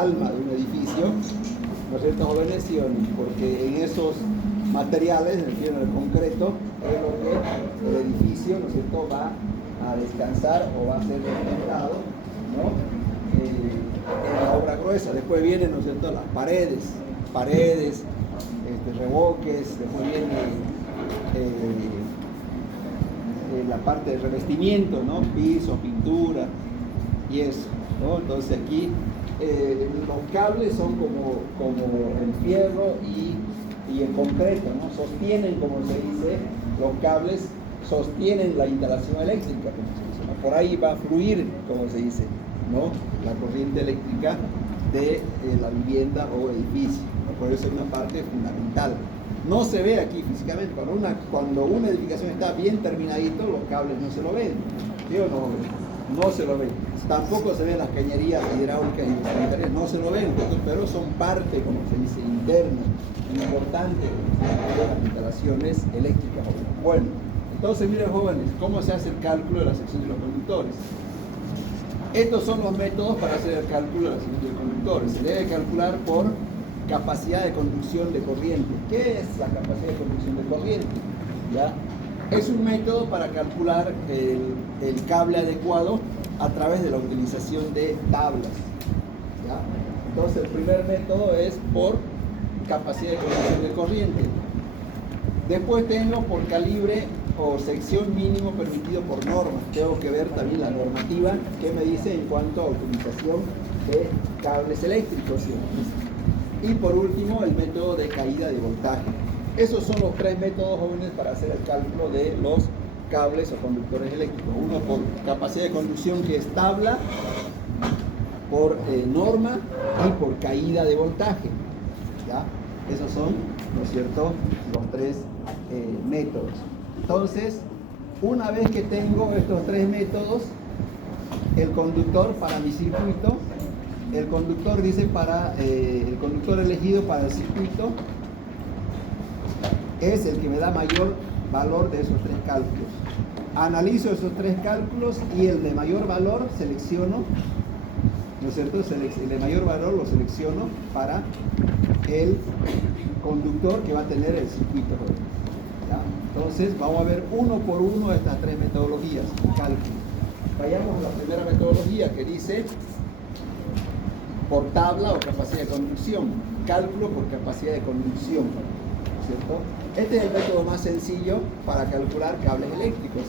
alma de un edificio, ¿no es cierto, jóvenes? ¿Sí o no? Porque en esos materiales, en el concreto, es lo que el edificio, ¿no es cierto?, va a descansar o va a ser sustentado, ¿no? En la obra gruesa. Después vienen, ¿no es cierto?, las paredes, revoques, después viene la parte de revestimiento, ¿no? Piso, pintura y eso, ¿no? Entonces aquí los cables son como el fierro y el concreto, ¿no? Sostienen, como se dice, los cables sostienen la instalación eléctrica, como se dice, ¿no? Por ahí va a fluir, como se dice, ¿no?, la corriente eléctrica de la vivienda o edificio, ¿no? Por eso es una parte fundamental. No se ve aquí físicamente. Cuando una edificación está bien terminadito, los cables no se lo ven, ¿sí o no? No se lo ven. Tampoco se ven las cañerías hidráulicas y sanitarias, no se lo ven, pero son parte, como se dice, interna, importante de las instalaciones eléctricas. Bueno, entonces miren, jóvenes, ¿cómo se hace el cálculo de la sección de los conductores? Estos son los métodos para hacer el cálculo de la sección de los conductores. Se debe calcular por capacidad de conducción de corriente. ¿Qué es la capacidad de conducción de corriente? ¿Ya? Es un método para calcular el cable adecuado a través de la utilización de tablas, ¿ya? Entonces el primer método es por capacidad de conducción de corriente. Después tengo por calibre o sección mínimo permitido por norma. Tengo que ver también la normativa que me dice en cuanto a utilización de cables eléctricos, ¿sí? Y por último, el método de caída de voltaje. Esos son los tres métodos, jóvenes, para hacer el cálculo de los cables o conductores eléctricos. Uno por capacidad de conducción, que es tabla, por norma y por caída de voltaje, ¿ya? Esos son, ¿no es cierto?, los tres métodos. Entonces, una vez que tengo estos tres métodos, el conductor para mi circuito, el conductor dice el conductor elegido para el circuito es el que me da mayor valor de esos tres cálculos. Analizo esos tres cálculos y el de mayor valor selecciono, ¿no es cierto? El de mayor valor lo selecciono para el conductor que va a tener el circuito, ¿ya? Entonces vamos a ver uno por uno estas tres metodologías de cálculo. Vayamos a la primera metodología, que dice por tabla o capacidad de conducción, cálculo por capacidad de conducción, ¿cierto? Este es el método más sencillo para calcular cables eléctricos.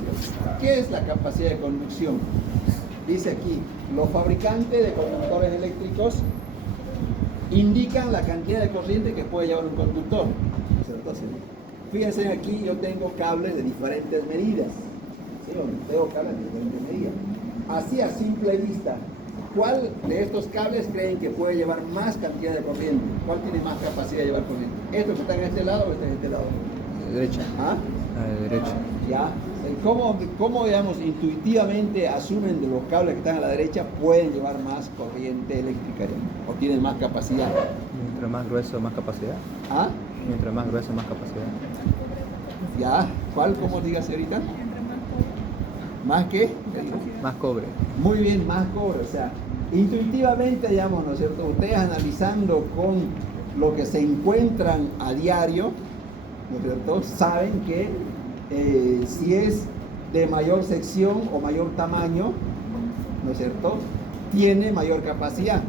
¿Qué es la capacidad de conducción? Dice aquí, los fabricantes de conductores eléctricos indican la cantidad de corriente que puede llevar un conductor, ¿cierto? Fíjense aquí, yo tengo cables de diferentes medidas, ¿sí? Tengo cables de diferentes medidas. Así, a simple vista, ¿cuál de estos cables creen que puede llevar más cantidad de corriente? ¿Cuál tiene más capacidad de llevar corriente? ¿Estos que están en este lado o este en este lado? A la derecha. ¿Ah? A la derecha. ¿Ya? ¿Cómo, digamos, intuitivamente asumen de los cables que están a la derecha pueden llevar más corriente eléctrica, o tienen más capacidad? Mientras más grueso, más capacidad. ¿Ah? Mientras más grueso, más capacidad. ¿Ya? ¿Cuál? ¿Cómo digas ahorita? ¿Más qué? Más cobre. Muy bien, más cobre. O sea, intuitivamente, digamos, ¿no es cierto? Ustedes analizando con lo que se encuentran a diario, ¿no es cierto?, saben que si es de mayor sección o mayor tamaño, ¿no es cierto?, tiene mayor capacidad,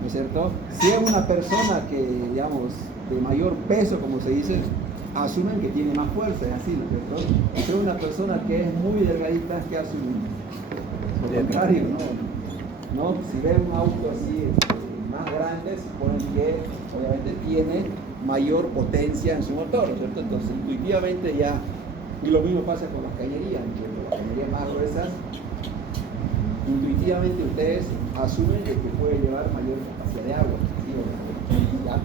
¿no es cierto? Si es una persona que, digamos, de mayor peso, como se dice, asumen que tiene más fuerza, es así, ¿no es cierto? Y si es una persona que es muy delgadita, ¿qué asumen? Lo contrario, ¿no? Si ven un auto así más grande, suponen que obviamente tiene mayor potencia en su motor, ¿no es cierto? Entonces intuitivamente ya, y lo mismo pasa con las cañerías, ¿no es cierto? Las cañerías más gruesas, intuitivamente ustedes asumen que puede llevar mayor capacidad de agua, ¿sí? ¿Ya?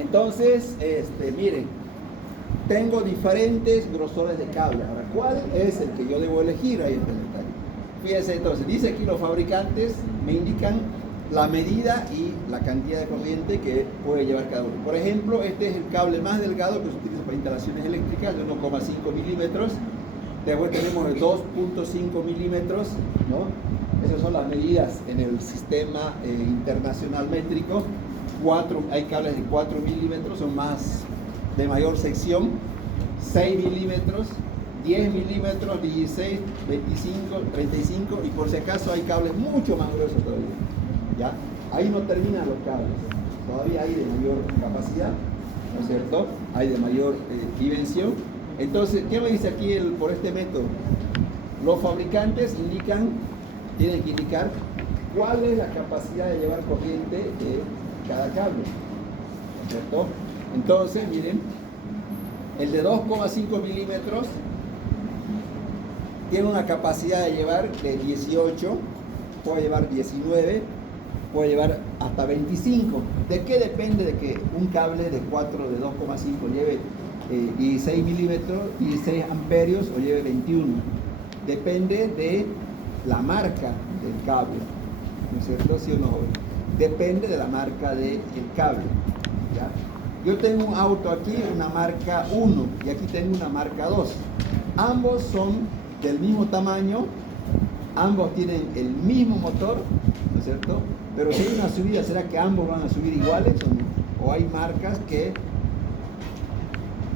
Entonces, miren, tengo diferentes grosores de cable. Ahora, ¿cuál es el que yo debo elegir? Ahí está el detalle. Fíjense, entonces, dice aquí los fabricantes me indican la medida y la cantidad de corriente que puede llevar cada uno. Por ejemplo, este es el cable más delgado que se utiliza para instalaciones eléctricas, de 1,5 milímetros. Después tenemos de 2,5 milímetros, ¿no? Esas son las medidas en el sistema internacional métrico. Hay cables de 4 milímetros, son más de mayor sección, 6 milímetros, 10 milímetros, 16, 25, 35, y por si acaso hay cables mucho más gruesos todavía. ¿Ya? Ahí no terminan los cables, todavía hay de mayor capacidad, ¿no es cierto? Hay de mayor dimensión. Entonces, ¿qué me dice aquí por este método? Los fabricantes tienen que indicar cuál es la capacidad de llevar corriente de cada cable, ¿no es cierto? Entonces, miren, el de 2,5 milímetros tiene una capacidad de llevar de 18, puede llevar 19, puede llevar hasta 25. ¿De qué depende de que un cable de 4 de 2,5 lleve 16 milímetros, 16 amperios o lleve 21? Depende de la marca del cable, ¿no es cierto? ¿Sí o no? Depende de la marca del cable, ¿ya? Yo tengo un auto aquí, una marca 1, y aquí tengo una marca 2. Ambos son del mismo tamaño, ambos tienen el mismo motor, ¿no es cierto? Pero si hay una subida, ¿será que ambos van a subir iguales o no? O hay marcas que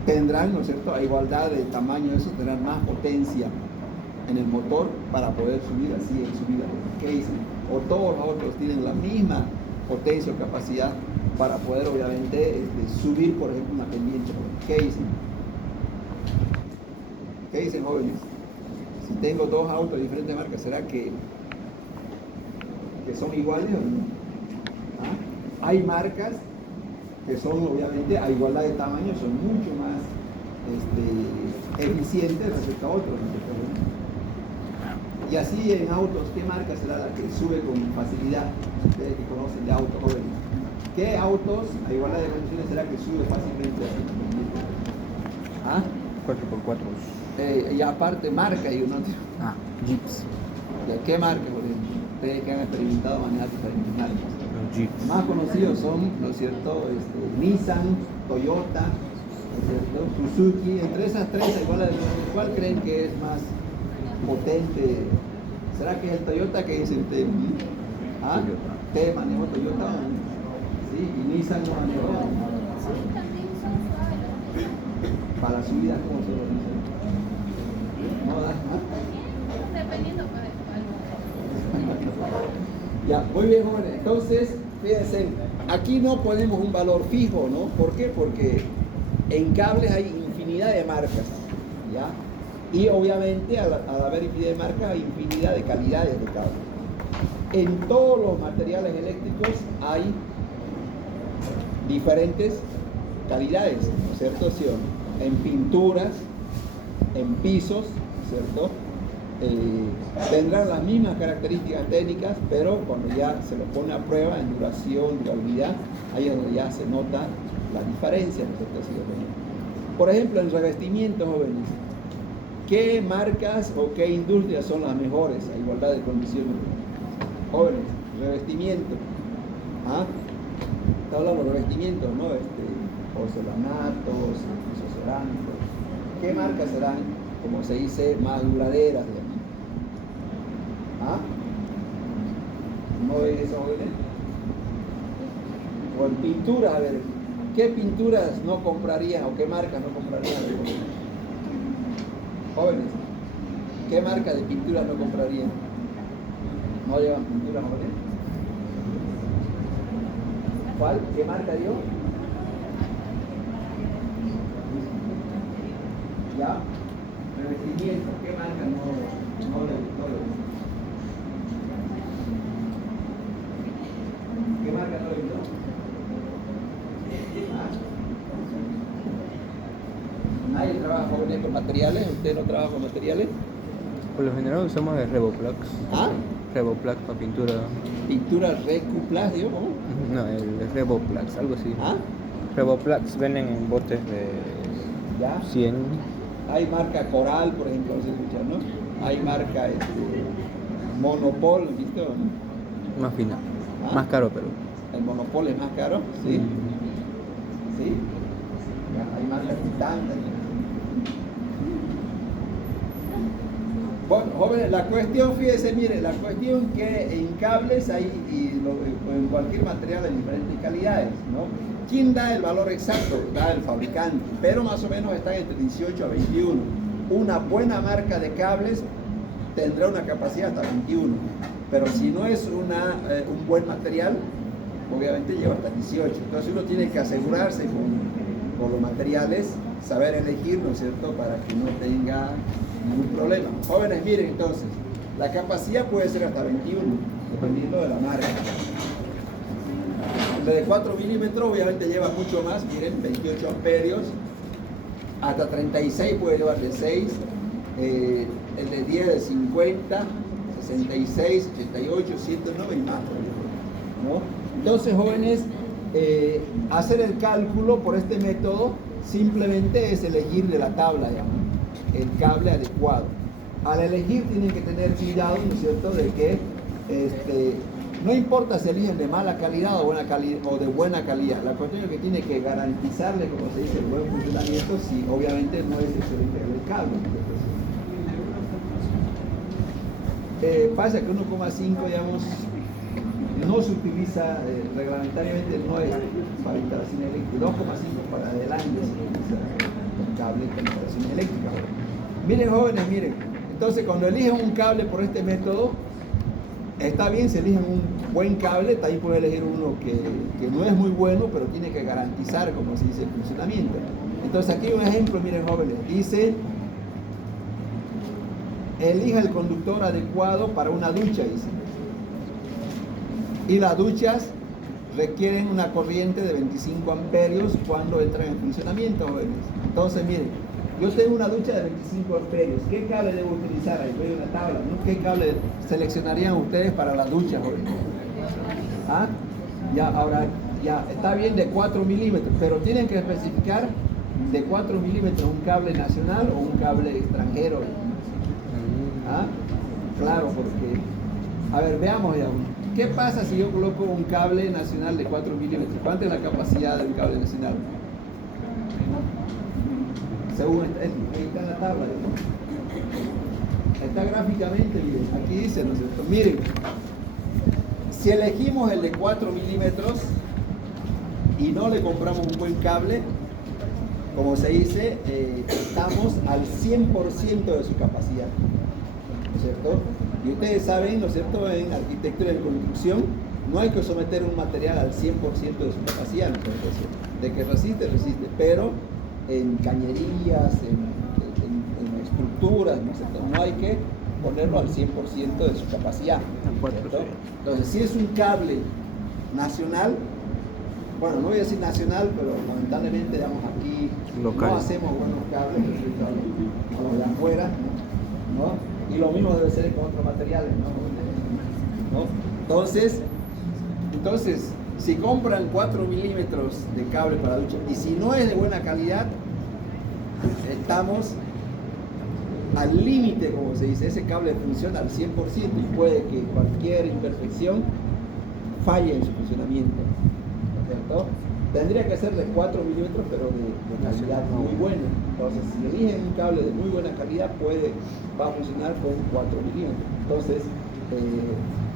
tendrán, ¿no es cierto?, a igualdad de tamaño, eso tendrán más potencia en el motor para poder subir así en subida. ¿Qué dicen? O todos los otros tienen la misma potencia o capacidad para poder obviamente subir, por ejemplo, una pendiente. ¿Qué dicen? ¿Qué dicen, jóvenes? Si tengo dos autos de diferentes marcas, ¿será que son iguales o no? ¿Ah? Hay marcas que son obviamente a igualdad de tamaño, son mucho más eficientes respecto a otros, ¿no? Y así en autos, ¿qué marca será la que sube con facilidad? Ustedes que conocen de autos jóvenes. ¿Qué autos a igualdad de condiciones será que sube fácilmente? ¿Ah? 4x4. Y aparte marca y uno. Jeeps. ¿De qué marca, por ejemplo? Ustedes que han experimentado manejar diferentes marcas. Los Jeeps. Más conocidos son, ¿no es cierto? Nissan, Toyota, ¿no es cierto? Suzuki. Entre esas tres, ¿cuál creen que es más potente? ¿Será que es el Toyota? Que dicen ustedes? ¿Ah? Toyota. ¿Usted manejó Toyota? Sí, y Nissan no manejó. Para la subida, ¿cómo se lo dice? ¿No da? Dependiendo Ya, muy bien, jóvenes. Entonces, fíjense, aquí no ponemos un valor fijo, ¿no? ¿Por qué? Porque en cables hay infinidad de marcas, ¿ya? Y obviamente al haber infinidad de marcas hay infinidad de calidades de cable. En todos los materiales eléctricos hay diferentes calidades, ¿no es cierto? ¿Sí o no? En pinturas, en pisos, ¿cierto? Tendrán las mismas características técnicas, pero cuando ya se lo pone a prueba en duración, durabilidad, ahí es donde ya se nota la diferencia, ¿no es cierto? ¿Sí o no? Por ejemplo, en revestimiento, jóvenes, ¿qué marcas o qué industrias son las mejores a igualdad de condiciones? Jóvenes, revestimiento. ¿Ah? Está hablando de revestimiento, ¿no? Porcelanatos, pisos cerámicos. ¿Qué marcas serán, como se dice, más duraderas? ¿Ah? ¿No ven eso, jóvenes? O en pinturas, a ver, ¿qué pinturas no comprarían o qué marcas no comprarían? Jóvenes, ¿qué marca de pinturas no comprarían? ¿No llevan pinturas, jóvenes? ¿Cuál? ¿Qué marca dio? ¿Ya? Revestimiento, ¿qué marca no le gustó? ¿Qué marca no le gustó? ¿Ah? ¿Nadie trabaja, jóvenes, con materiales? ¿Usted no trabaja con materiales? Por lo general usamos el Revoplax. ¿Ah? Revoplax para pintura. ¿Pintura Recuplas, digo? ¿Cómo? No, el Revoplax, algo así. ¿Ah? Revoplax venden en botes de ¿Ya? 100. Hay marca Coral, por ejemplo, no se escucha, ¿no? Hay marca Monopol, ¿viste? ¿No? Más fina. ¿Ah? Más caro, pero. ¿El Monopol es más caro? Sí. ¿Sí? Ya, hay marcas Titan también. Bueno, jóvenes, la cuestión, fíjense, miren, la cuestión que en cables hay en cualquier material de diferentes calidades, ¿no? ¿Quién da el valor exacto? Da el fabricante, pero más o menos están entre 18 a 21. Una buena marca de cables tendrá una capacidad hasta 21, pero si no es un buen material, obviamente lleva hasta 18. Entonces uno tiene que asegurarse con los materiales, saber elegir, ¿no es cierto?, para que no tenga ningún problema. Jóvenes, miren entonces, la capacidad puede ser hasta 21, dependiendo de la marca. El de 4 milímetros obviamente lleva mucho más, miren, 28 amperios, hasta 36 puede llevar de 6, el de 10 de 50, 66, 88, 109 y más, ¿no? Entonces, jóvenes, hacer el cálculo por este método simplemente es elegir de la tabla, digamos, el cable adecuado. Al elegir tienen que tener cuidado, ¿no es cierto?, de que no importa si eligen de mala calidad o de buena calidad. La cuestión es que tiene que garantizarle, como se dice, el buen funcionamiento, si obviamente no es excelente el cable. Pasa que 1,5, digamos, no se utiliza reglamentariamente, no es para instalación eléctrica, 2,5 para adelante se utiliza un cable con instalación eléctrica. Miren, jóvenes, miren, entonces cuando eligen un cable por este método, está bien si eligen un buen cable, también pueden elegir uno que no es muy bueno, pero tiene que garantizar, como se dice, el funcionamiento. Entonces aquí un ejemplo, miren, jóvenes, dice: elija el conductor adecuado para una ducha, dice. Y las duchas requieren una corriente de 25 amperios cuando entran en funcionamiento, jóvenes. Entonces, miren, yo tengo una ducha de 25 amperios. ¿Qué cable debo utilizar? Ahí voy a una tabla, ¿no? ¿Qué cable seleccionarían ustedes para la ducha, jóvenes? ¿Ah? Ya, ahora, ya, está bien de 4 milímetros, pero tienen que especificar de 4 milímetros un cable nacional o un cable extranjero. ¿Ah? Claro, porque, a ver, veamos ya. ¿Qué pasa si yo coloco un cable nacional de 4 milímetros? ¿Cuánta es la capacidad de un cable nacional? Según ahí está en la tabla. Está gráficamente, miren, aquí dice, ¿no es cierto? Miren, si elegimos el de 4 milímetros y no le compramos un buen cable, como se dice, estamos al 100% de su capacidad, ¿no es cierto? Y ustedes saben, ¿no es cierto?, en arquitectura y construcción no hay que someter un material al 100% de su capacidad, ¿no es cierto? De que resiste, resiste, pero en cañerías, en estructuras, ¿no es cierto?, no hay que ponerlo al 100% de su capacidad, ¿cierto? Entonces, si es un cable nacional, bueno, no voy a decir nacional, pero lamentablemente, digamos, aquí local, no hacemos buenos cables respecto a los de afuera, ¿no? Y lo mismo debe ser con otros materiales, ¿no? Entonces, si compran 4 milímetros de cable para ducha y si no es de buena calidad, estamos al límite, como se dice. Ese cable funciona al 100% y puede que cualquier imperfección falle en su funcionamiento, ¿no es cierto? Tendría que ser de 4 milímetros, pero de calidad muy buena. Entonces, si eligen un cable de muy buena calidad, va a funcionar con 4 milímetros. Entonces,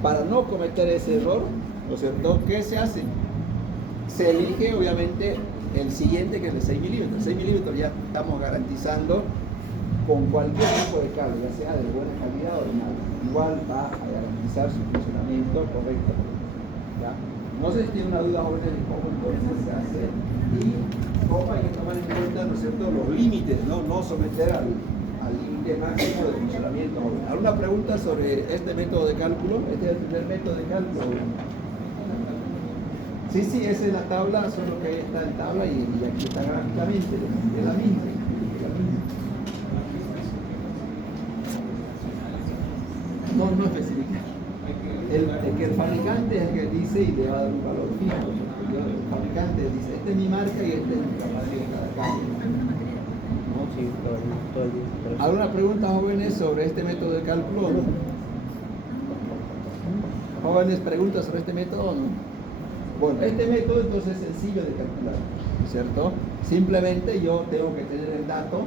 para no cometer ese error, ¿no es cierto?, ¿qué se hace? Se elige, obviamente, el siguiente, que es de 6 milímetros. 6 milímetros ya estamos garantizando con cualquier tipo de cable, ya sea de buena calidad o de mala. Igual va a garantizar su funcionamiento correcto, ¿ya? No sé si tiene una duda, jóvenes, de cómo entonces se hace y cómo hay que tomar en cuenta, ¿no es cierto?, los límites, ¿no? No someter al límite máximo de funcionamiento. ¿Alguna pregunta sobre este método de cálculo? Este es el primer método de cálculo. Sí, esa es la tabla, solo que ahí está en tabla y aquí está gráficamente, es la misma. No especifica. Que el fabricante es el que dice y le va a dar un valor fijo. El fabricante dice, esta es mi marca y esta es mi capacidad de cada cable. ¿No? Sí, todo el día. ¿Alguna pregunta, jóvenes, sobre este método de cálculo o no? ¿Jóvenes, preguntas sobre este método o no? Bueno, este método entonces es sencillo de calcular, ¿cierto? Simplemente yo tengo que tener el dato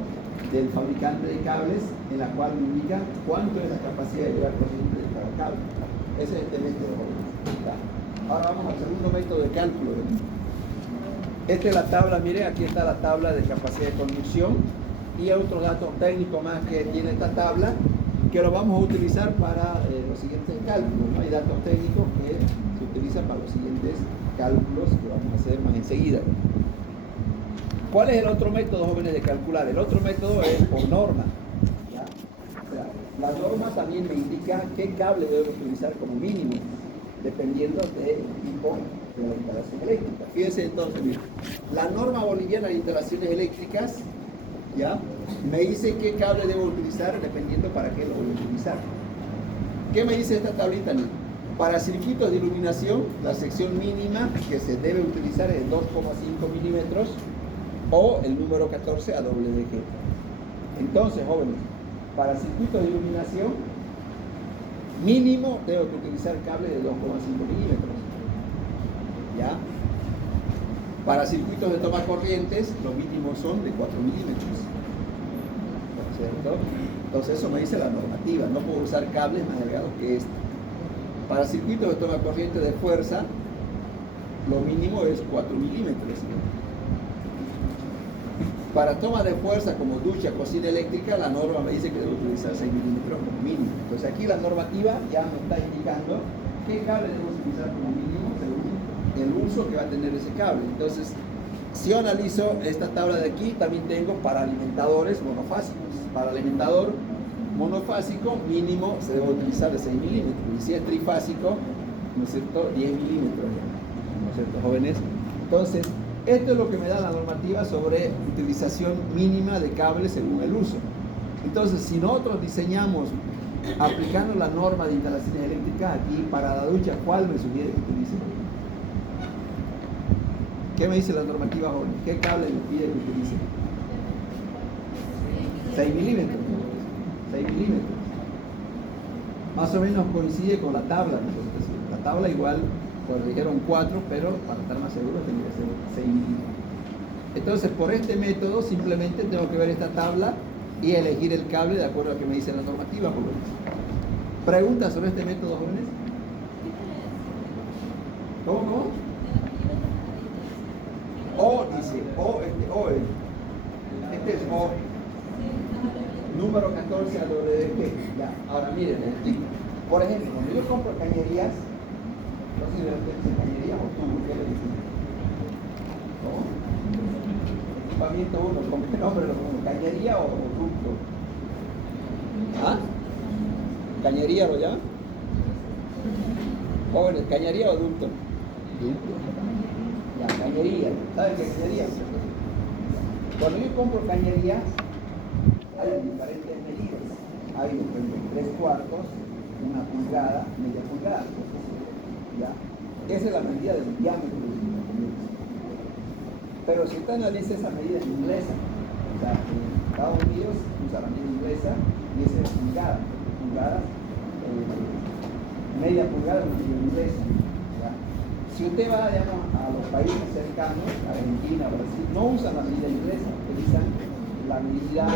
del fabricante de cables, en la cual me indica cuánto es la capacidad de llevar corriente de cada cable. Ese es este método. ¿Ya? Ahora vamos al segundo método de cálculo. Esta es la tabla, mire, aquí está la tabla de capacidad de conducción y otros datos técnicos más que tiene esta tabla, que lo vamos a utilizar para los siguientes cálculos, ¿no? Hay datos técnicos que se utilizan para los siguientes cálculos que vamos a hacer más enseguida. ¿Cuál es el otro método, jóvenes, de calcular? El otro método es por norma. ¿Ya? O sea, la norma también me indica qué cable debo utilizar como mínimo, dependiendo del tipo de la instalación eléctrica. Fíjense entonces, mira, la norma boliviana de instalaciones eléctricas, ¿ya?, me dice qué cable debo utilizar dependiendo para qué lo voy a utilizar. ¿Qué me dice esta tablita? Para circuitos de iluminación, la sección mínima que se debe utilizar es 2,5 milímetros o el número 14 a WDG. Entonces, jóvenes, para circuitos de iluminación mínimo debo utilizar cable de 2,5 milímetros. ¿Ya? Para circuitos de toma corrientes, los mínimos son de 4 milímetros. ¿Cierto? Entonces eso me dice la normativa, no puedo usar cables más delgados que este. Para circuitos de toma corriente de fuerza, lo mínimo es 4 milímetros. Para toma de fuerza como ducha, cocina eléctrica, la norma me dice que debo utilizar 6 milímetros como mínimo. Entonces aquí la normativa ya me está indicando qué cable debo utilizar como mínimo según el uso que va a tener ese cable. Entonces, si yo analizo esta tabla de aquí, también tengo para alimentadores monofásicos. Para alimentador monofásico, mínimo se debe utilizar de 6 milímetros. Y si es trifásico, ¿no es cierto?, 10 milímetros. ¿No es cierto, jóvenes? Entonces, esto es lo que me da la normativa sobre utilización mínima de cables según el uso. Entonces, si nosotros diseñamos aplicando la norma de instalaciones eléctricas aquí para la ducha, ¿cuál me sugiere que utilice? ¿Qué me dice la normativa, joven? ¿Qué cable me pide que utilice? 6 milímetros. 6 milímetros. Más o menos coincide con la tabla. La tabla igual, pues dijeron 4, pero para estar más seguro tendría que ser 6 milímetros. Entonces, por este método, simplemente tengo que ver esta tabla y elegir el cable de acuerdo a lo que me dice la normativa, jóvenes. ¿Preguntas sobre este método, jóvenes? ¿Cómo? O dice, este es O, número 14 a WDG. Ya, ahora miren, les explico. Por ejemplo, cuando yo compro cañerías, no sé si dicen cañerías o tubo, ¿qué le dicen? ¿Cómo? Equipamiento 1, ¿con qué nombre lo pongo? ¿Cañería o ducto? ¿Ah? ¿Cañería lo llaman? Jóvenes, ¿cañería o ducto? Ducto. La cañería, ¿saben qué es cañería? Cuando yo compro cañerías, hay diferentes medidas. Hay de 3 cuartos, 1 pulgada, media pulgada. ¿Ya? Esa es la medida del diámetro de la cañería. Pero si usted analiza esa medida en inglesa, o sea, en Estados Unidos usa la medida inglesa y esa es pulgada. Pulgada, media pulgada es la medida inglesa. Si usted va, digamos, a los países cercanos, Argentina, Brasil, no usan la medida inglesa, utilizan la medida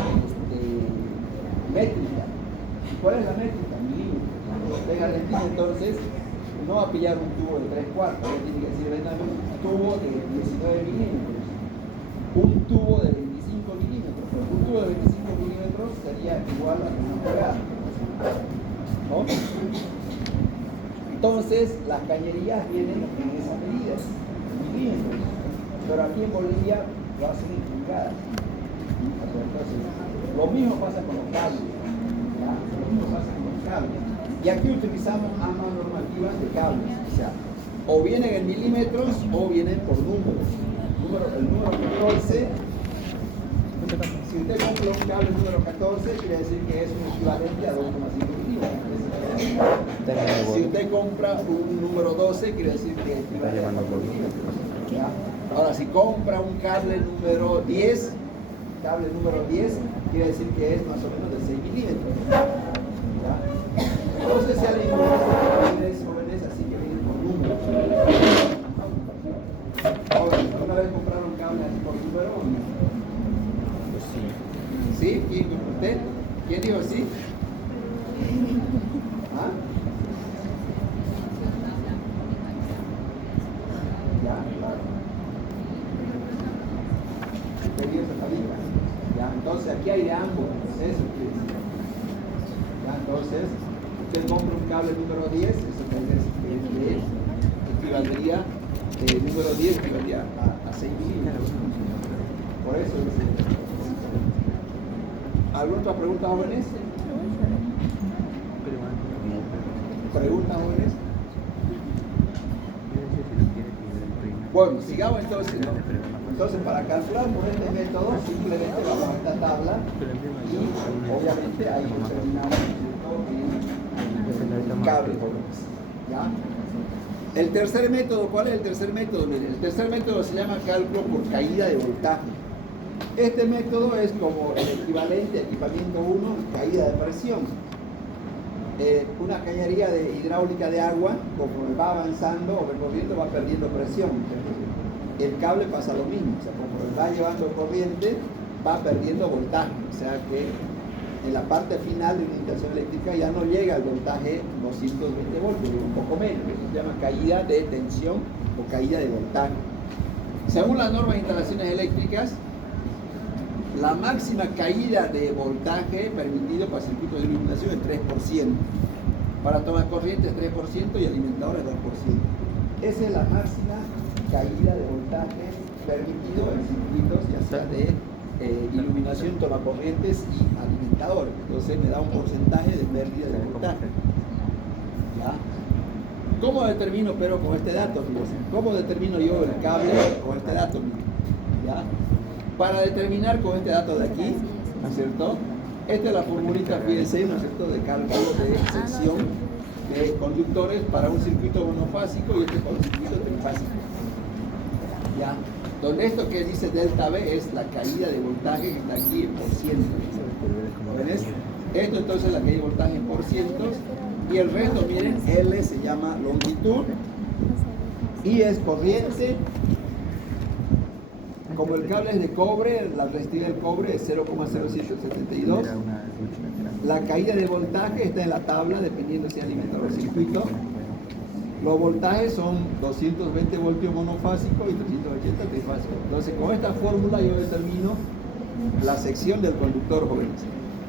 métrica. ¿Cuál es la métrica? Milímetros. En Argentina, entonces, no va a pillar un tubo de 3 cuartos, tiene que decir, vendan un tubo de 19 milímetros, un tubo de 25 milímetros, pero un tubo de 25 milímetros sería igual a 1 pulgada. ¿No? Entonces, las cañerías vienen en esas medidas, milímetros, pero aquí en Bolivia lo hacen en pulgadas. Entonces, lo mismo pasa con los cables. ¿Ya? Lo mismo pasa con los cables. Y aquí utilizamos ambas normativas de cables. O sea, o vienen en milímetros o vienen por números. El número 14, si usted compra un cable número 14, quiere decir que es un equivalente a 2,5 milímetros. Si usted compra un número 12, quiere decir que es equivalente a 4 milímetros. ¿Ya? Ahora, si compra un cable número 10, quiere decir que es más o menos de 6 milímetros. ¿Ya? Entonces se han jóvenes así que vienen por números. Ahora, ¿una vez compraron un cable así por número? Pues sí. ¿Sí? ¿Quién? ¿Usted? ¿Quién dijo sí? ¿Ah? Ya, claro. Experiencia fabrica. Ya, entonces aquí hay de ambos. Eso quiere decir. Ya, entonces, usted compra un cable número 10, eso equivaldría, número 10 equivaldría a 6 milímetros. Por eso es. ¿Alguna otra pregunta, jóvenes? ¿Preguntas, jóvenes? Bueno, sigamos entonces, ¿no? Entonces, para calcular por este método, simplemente vamos a esta tabla y obviamente ahí determinamos el cable, jóvenes. ¿Ya? El tercer método, ¿cuál es el tercer método? Miren, el tercer método se llama cálculo por caída de voltaje. Este método es como el equivalente a equipamiento 1, caída de presión. Una cañería de hidráulica de agua, conforme va avanzando o recorriendo, va perdiendo presión. El cable pasa lo mismo, o sea, conforme va llevando corriente, va perdiendo voltaje. O sea que en la parte final de una instalación eléctrica ya no llega al voltaje 220 voltios, un poco menos. Eso se llama caída de tensión o caída de voltaje. Según las normas de instalaciones eléctricas, la máxima caída de voltaje permitido para circuitos de iluminación es 3%. Para toma corriente es 3% y alimentadores 2%. Esa es la máxima caída de voltaje permitido en circuitos, ya sea de iluminación, toma corrientes y alimentadores. Entonces me da un porcentaje de pérdida de voltaje. ¿Ya? ¿Cómo determino, pero con este dato? Fíjense, ¿cómo determino yo el cable con este dato? ¿Ya? Para determinar con este dato de aquí, ¿no es cierto? Esta es la formulita, fíjense, ¿no es cierto?, de cálculo de sección de conductores para un circuito monofásico y este para un circuito trifásico. ¿Ya? Donde esto que dice delta B es la caída de voltaje que está aquí en por ciento. ¿Ves? Esto entonces es la caída de voltaje en por cientos y el resto, miren, L se llama longitud y es corriente. Como el cable es de cobre, la resistividad del cobre es 0,0772. La caída de voltaje está en la tabla, dependiendo si alimentador o circuito. Los voltajes son 220 voltios monofásico y 380 trifásico. Entonces, con esta fórmula yo determino la sección del conductor, jóvenes.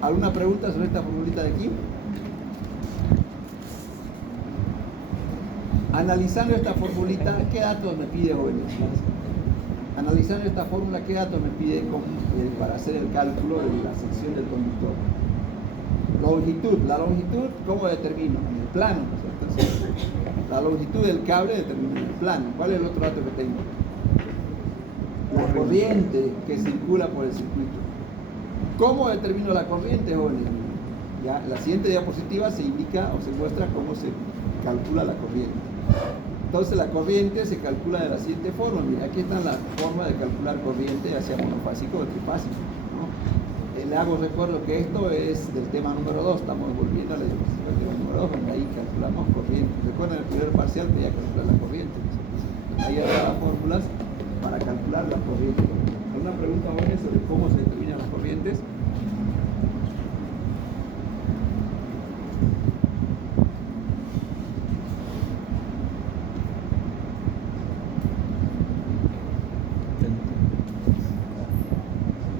¿Alguna pregunta sobre esta formulita de aquí? Analizando esta formulita, ¿qué datos me pide, jóvenes? Analizando esta fórmula, ¿qué datos me pide para hacer el cálculo de la sección del conductor? Longitud. La longitud, ¿cómo determino? En el plano. Entonces, la longitud del cable determina el plano. ¿Cuál es el otro dato que tengo? La corriente que circula por el circuito. ¿Cómo determino la corriente, jóvenes? Ya, la siguiente diapositiva se indica o se muestra cómo se calcula la corriente. Entonces la corriente se calcula de la siguiente forma. Mira, aquí están las formas de calcular corriente, ya sea monofásico o trifásico, ¿no? Le hago recuerdo que esto es del tema número 2, estamos volviendo a la diapositiva del tema número 2, donde ahí calculamos corriente. Recuerden el primer parcial que ya calcular la corriente. Ahí hay las fórmulas para calcular la corriente. ¿Alguna pregunta, jóvenes, sobre cómo se determinan las corrientes?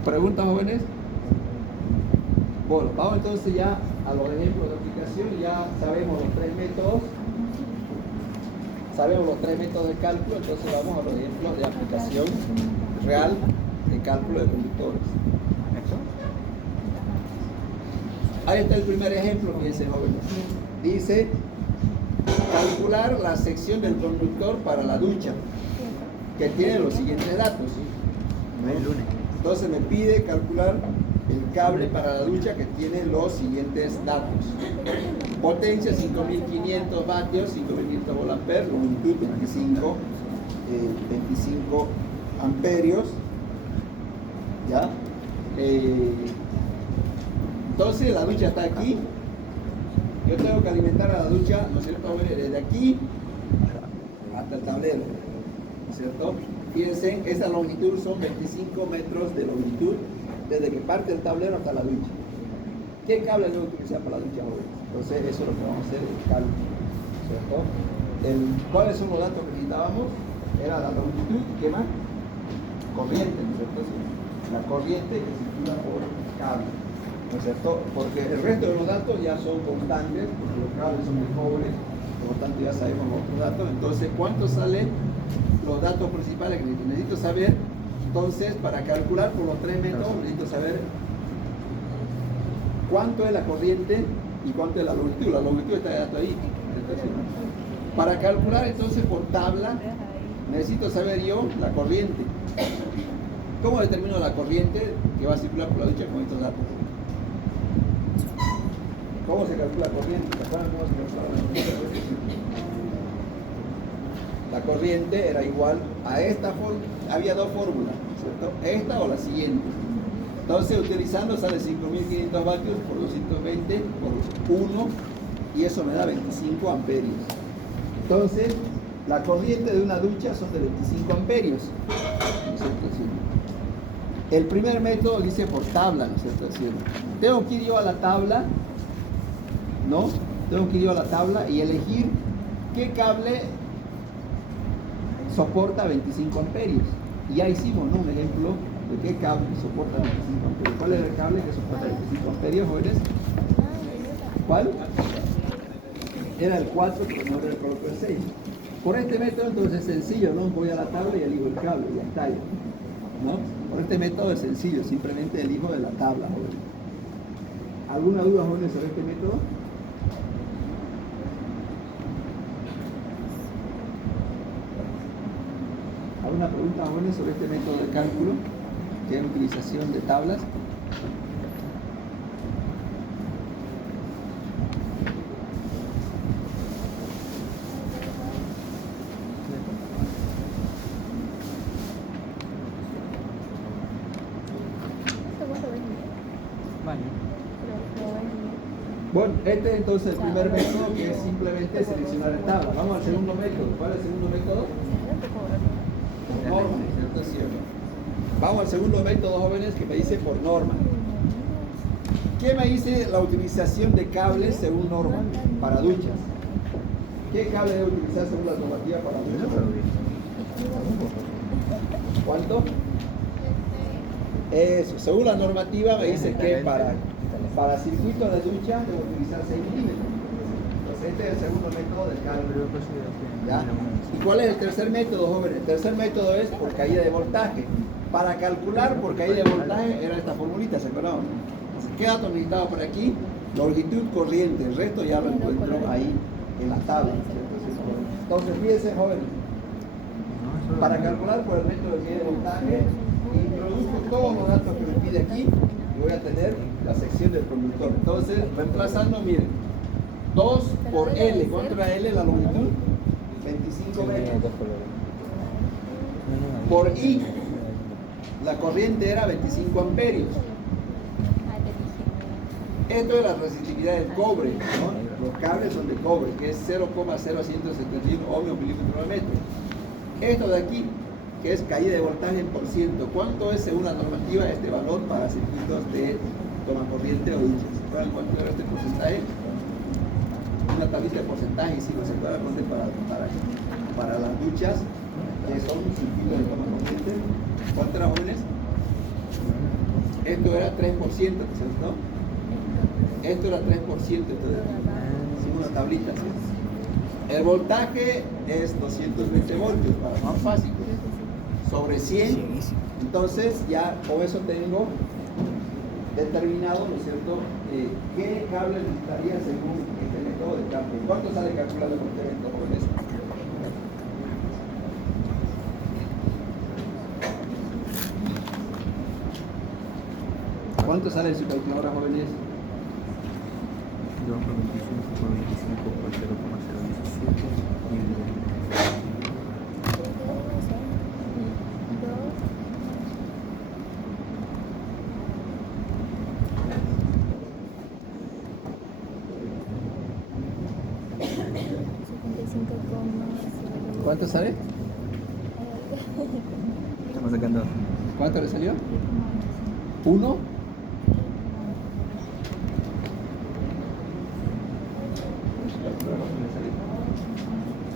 ¿Preguntas, jóvenes? Bueno, vamos entonces ya a los ejemplos de aplicación. Ya sabemos los tres métodos. Sabemos los tres métodos de cálculo, entonces vamos a los ejemplos de aplicación real de cálculo de conductores. Ahí está el primer ejemplo, fíjense, jóvenes. Dice, calcular la sección del conductor para la ducha, que tiene los siguientes datos. Entonces me pide calcular el cable para la ducha que tiene los siguientes datos. Potencia 5500 vatios, 5500 volamperes, longitud 25 amperios. ¿Ya? Entonces la ducha está aquí. Yo tengo que alimentar a la ducha, ¿no es cierto? Desde aquí hasta el tablero, ¿no es cierto? Fíjense, esa longitud son 25 metros de longitud desde que parte el tablero hasta la ducha. ¿Qué cable debo utilizar para la ducha hoy? Entonces eso es lo que vamos a hacer, el cálculo, ¿cierto? ¿Cuáles son los datos que necesitábamos? Era la longitud, ¿qué más? Corriente, ¿no es cierto? Sí. La corriente que circula por el cable, ¿no es cierto? Porque el resto de los datos ya son constantes, porque los cables son de cobre, por lo tanto ya sabemos los otros datos. Entonces, ¿cuánto salen los datos principales que necesito saber? Entonces, para calcular por los tres métodos, necesito saber cuánto es la corriente y cuánto es la longitud. La longitud está de dato ahí. Para calcular entonces por tabla, necesito saber yo la corriente. ¿Cómo determino la corriente que va a circular por la ducha con estos datos? ¿Cómo se calcula la corriente? ¿Se acuerdan cómo se calcula la corriente? La corriente era igual a esta fórmula. Había dos fórmulas, ¿cierto? Esta o la siguiente. Entonces, utilizando sale 5.500 vatios por 220 por 1 y eso me da 25 amperios. Entonces, la corriente de una ducha son de 25 amperios. ¿No es cierto? Sí. El primer método dice por tabla, ¿no es cierto? Sí. Tengo que ir yo a la tabla, ¿no? Tengo que ir yo a la tabla y elegir qué cable soporta 25 amperios. Y ya hicimos, ¿no? Un ejemplo de qué cable soporta 25 amperios. ¿Cuál es el cable que soporta 25 amperios, jóvenes? ¿Cuál? Era el 4, pero no era el coloco el 6. Por este método entonces es sencillo, ¿no? Voy a la tabla y elijo el cable, y ya está ahí, ¿no? Por este método es sencillo, simplemente elijo de la tabla, jóvenes. ¿Alguna duda, jóvenes, sobre este método? ¿Alguna pregunta, jóvenes, sobre este método de cálculo? Que es utilización de tablas. Bueno, este es entonces el primer método, que es simplemente seleccionar en tabla. Vamos al segundo método. ¿Cuál es el segundo método? Por norma, ¿cierto? Sí, ¿no? Vamos al segundo método, jóvenes, que me dice por norma. ¿Qué me dice la utilización de cables según norma para duchas? ¿Qué cable debe utilizar según la normativa para duchas? ¿Cuánto? Eso, según la normativa me dice que para circuito de ducha debo utilizar 6 milímetros. Entonces este es el segundo método del cálculo. ¿Ya? ¿Y cuál es el tercer método, jóvenes? El tercer método es por caída de voltaje. Para calcular por caída de voltaje era esta formulita, ¿se acuerdan? ¿Qué datos necesitaba por aquí? Longitud, corriente, el resto ya lo encuentro ahí en la tabla, ¿cierto? Entonces fíjense, jóvenes, para calcular por el método de caída de voltaje, introduzco todos los datos que me pide aquí y voy a tener la sección del conductor. Entonces, reemplazando, miren, 2 por L. ¿Cuánto era L la longitud? 25 metros. Por I, la corriente era 25 amperios. Esto es la resistividad del cobre, ¿no? Los cables son de cobre, que es 0,0171 ohmios milímetros de metro. Esto de aquí, que es caída de voltaje en por ciento. ¿Cuánto es según la normativa este valor para circuitos de toma corriente o duchas? ¿Saben cuánto era este porcentaje? Una tablita de porcentaje, y si no se puede poner para las duchas, que son circuitos de toma corriente. ¿Cuánto era, jóvenes? Esto era 3%, ¿cierto? Esto era 3%, entonces, sin una tablita, ¿cierto? El voltaje es 220 voltios, para más fácil, sobre 100. Entonces ya con eso tengo determinado, ¿no es cierto?, qué cable necesitaría según este método de cálculo. ¿Cuánto sale calculado con este método, jóvenes? ¿Cuánto sale en su calculadora, jóvenes? 2 por 25 por 25 por 0,017 ¿Cuánto sale? Estamos sacando. ¿Cuánto le salió? 1.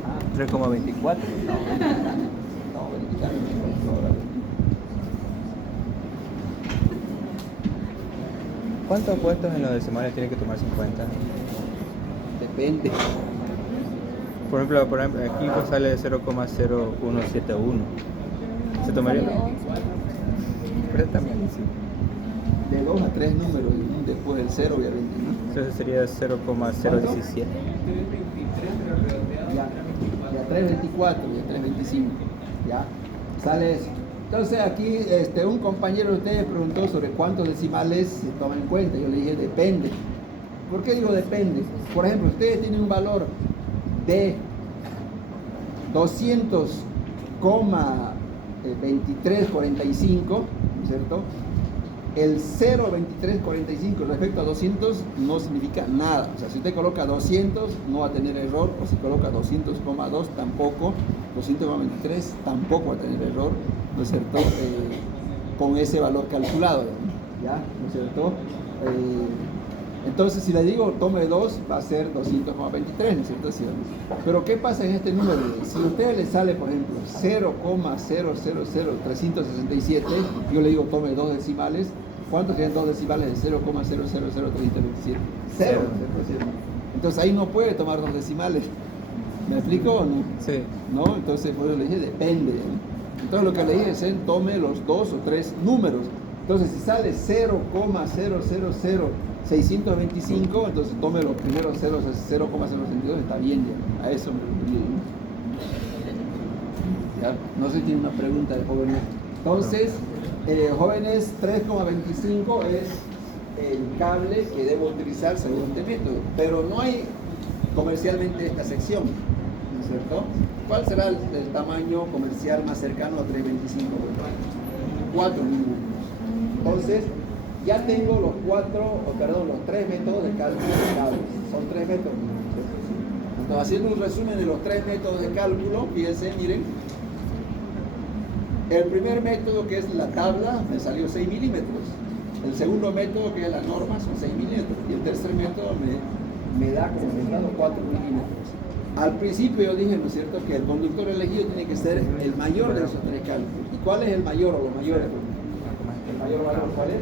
Ah, 3,24. no, verificar. ¿Cuántos puestos en los decimales tiene que tomarse en cuenta? Depende. Por ejemplo, aquí pues sale 0,0171. ¿Se tomaría? Pero también, sí. De 2 a 3 números y después del 0 obviamente, ¿no? Entonces sería 0,017. Ya 324, ya 325, ya sale eso. Entonces aquí un compañero de ustedes preguntó sobre cuántos decimales se toman en cuenta. Yo le dije depende. ¿Por qué digo depende? Por ejemplo, ustedes tienen un valor de 200,2345, ¿no es cierto? El 0,2345 respecto a 200 no significa nada. O sea, si usted coloca 200 no va a tener error, o si coloca 200,2 tampoco, 200,23 tampoco va a tener error, ¿no es cierto? Con ese valor calculado, ¿ya? ¿No es cierto? Entonces, si le digo tome 2, va a ser 200,23, ¿no es cierto? Pero ¿qué pasa en este número? Si a usted le sale, por ejemplo, 0,000367, yo le digo tome 2 decimales, ¿cuántos tienen 2 decimales de 0,000327? 0. Entonces ahí no puede tomar 2 decimales. ¿Me explico o no? Sí. ¿No? Entonces, por eso le dije depende, ¿no? Entonces lo que le dije es tome los 2 o 3 números. Entonces, si sale 0,000625, entonces tome los primeros 0,062, está bien ya. A eso me referí. ¿Ya? No sé si tiene una pregunta de jóvenes. Entonces, jóvenes, 3,25 es el cable que debo utilizar según este método. Pero no hay comercialmente esta sección, ¿no es cierto? ¿Cuál será el tamaño comercial más cercano a 3,25? 4 milímetros. Entonces, ya tengo los 3 métodos de cálculo de cables. Son 3 métodos. Entonces, haciendo un resumen de los 3 métodos de cálculo, fíjense, miren. El primer método, que es la tabla, me salió 6 milímetros. El segundo método, que es la norma, son 6 milímetros. Y el tercer método me da como resultado 4 milímetros. Al principio yo dije, ¿no es cierto?, que el conductor elegido tiene que ser el mayor de esos 3 cálculos. ¿Y cuál es el mayor o los mayores? ¿El mayor valor cuál es?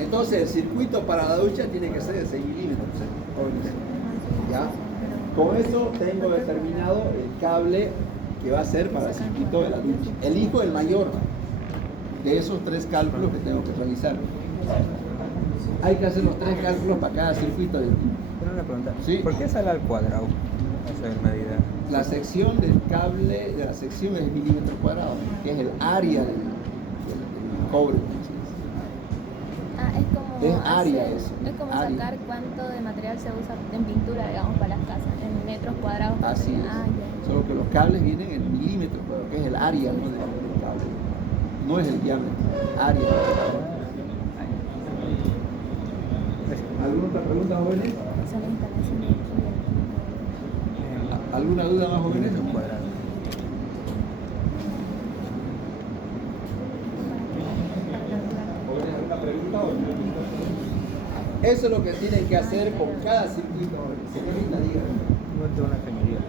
Entonces el circuito para la ducha tiene que ser de 6 milímetros. ¿Ya? Con eso tengo determinado el cable que va a ser para el circuito de la ducha. Elijo el mayor de esos 3 cálculos que tengo que realizar. Hay que hacer los 3 cálculos para cada circuito. Tengo una pregunta. Sí. ¿Por qué sale al cuadrado esa medida? La sección del cable de la sección es el milímetro cuadrado, que es el área del cobre. Es como, Es área eso. Es como área. sacar cuánto de material se usa en pintura, digamos, para las casas, en metros cuadrados. Así es. Ya. Solo que los cables vienen en milímetros, pero que es el área, ¿no?, del cable. No es el diámetro, área. ¿Alguna otra pregunta, jóvenes? Esa es la instalación de aquí. ¿Alguna duda más, jóvenes? Milímetro cuadrado. ¿Jóvenes, alguna pregunta o no? Eso es lo que tienen que hacer con cada circuito. Señorita, dígame. Igual tengo una cañería.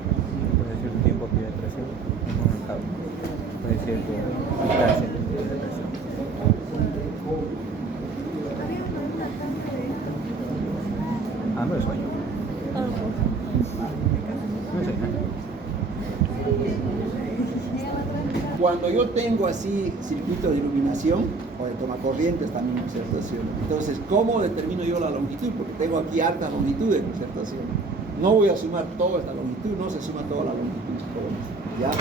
Por decir un tiempo pide presión. Con un cable. Por decir que distancia pide presión. Hambre o sueño. No sé. Cuando yo tengo así circuitos de iluminación o de tomacorrientes también, ¿no es cierto? Entonces, ¿cómo determino yo la longitud? Porque tengo aquí altas longitudes, ¿no es cierto? No voy a sumar toda esta longitud, no se suma toda la longitud, ¿ya?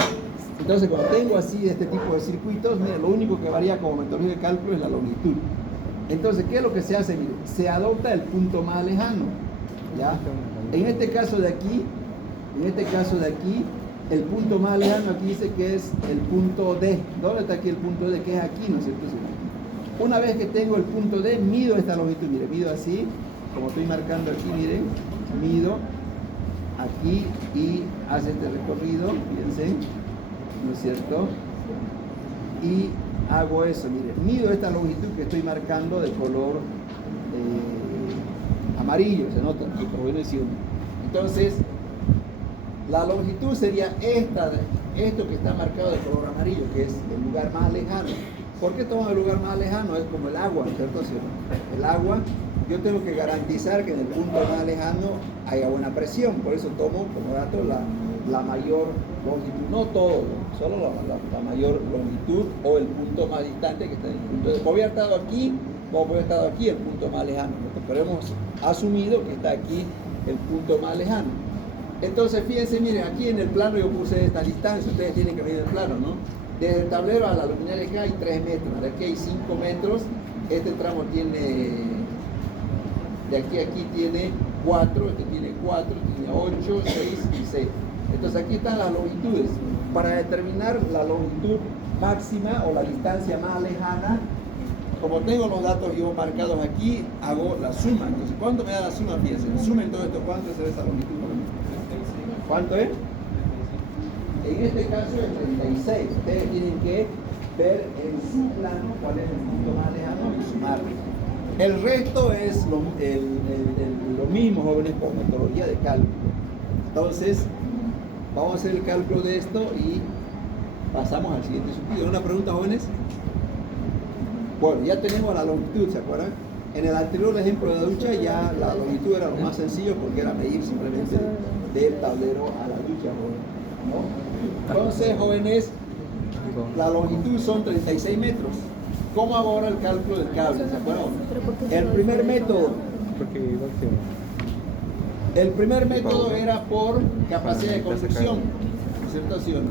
Entonces, cuando tengo así este tipo de circuitos, mire, lo único que varía como metodología de cálculo es la longitud. Entonces, ¿qué es lo que se hace? Mire, se adopta el punto más lejano, ¿ya? En este caso de aquí, el punto más lejano aquí dice que es el punto D. ¿Dónde está aquí el punto D? Que es aquí, ¿no es cierto? Una vez que tengo el punto D, mido esta longitud. Mire, mido así, como estoy marcando aquí, miren, mido aquí y hace este recorrido, fíjense, ¿no es cierto? Y hago eso, mire, mido esta longitud que estoy marcando de color amarillo, se nota aquí por venecido. Entonces, la longitud sería esto que está marcado de color amarillo, que es el lugar más lejano. ¿Por qué tomo el lugar más lejano? Es como el agua, ¿cierto? El agua, yo tengo que garantizar que en el punto más lejano haya buena presión, por eso tomo como dato la mayor longitud, no todo, solo la mayor longitud o el punto más distante que está en el punto. Como había estado aquí, como había estado aquí, el punto más lejano, pero hemos asumido que está aquí el punto más lejano. Entonces, fíjense, miren, aquí en el plano yo puse esta distancia, ustedes tienen que medir el plano, ¿no? Desde el tablero a la luminaria que hay 3 metros, de aquí hay 5 metros, este tramo tiene, de aquí a aquí tiene 4, este tiene 4, tiene 8, 6 y 6. Entonces aquí están las longitudes. Para determinar la longitud máxima o la distancia más lejana, como tengo los datos yo marcados aquí, hago la suma. Entonces, ¿cuánto me da la suma? Fíjense, sumen todo esto, ¿cuánto es esa longitud? ¿Cuánto es? En este caso es 36. Ustedes tienen que ver en su plano cuál es el punto más lejano y sumarlo. El resto es lo mismo, jóvenes, por metodología de cálculo. Entonces, vamos a hacer el cálculo de esto y pasamos al siguiente subtítulo. ¿Una pregunta, jóvenes? Bueno, ya tenemos la longitud, ¿se acuerdan? En el anterior ejemplo de la ducha ya la longitud era lo más sencillo porque era medir simplemente del tablero a la ducha, ¿no? Entonces, jóvenes, la longitud son 36 metros. ¿Cómo hago ahora el cálculo del cable? ¿Se acuerdan? El primer método. El primer método era por capacidad de conducción, ¿no es cierto? ¿Sí o no?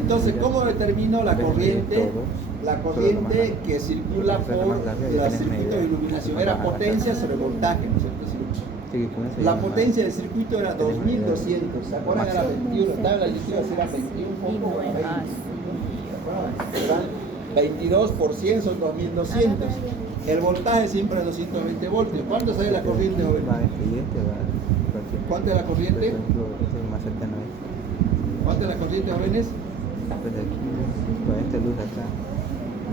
Entonces, ¿cómo determino la corriente? La corriente que circula por el circuito de iluminación era potencia sobre voltaje, ¿no es cierto? La potencia del circuito era 2200, ¿se acuerdan? Era 21, estaba en la lectura, era 21 poco, 20. Eran 22 por 100 son 2200. El voltaje siempre es 220 voltios. ¿Cuánto sale la corriente, joven? ¿Cuánto es la corriente? ¿Cuánto es la corriente, jóvenes?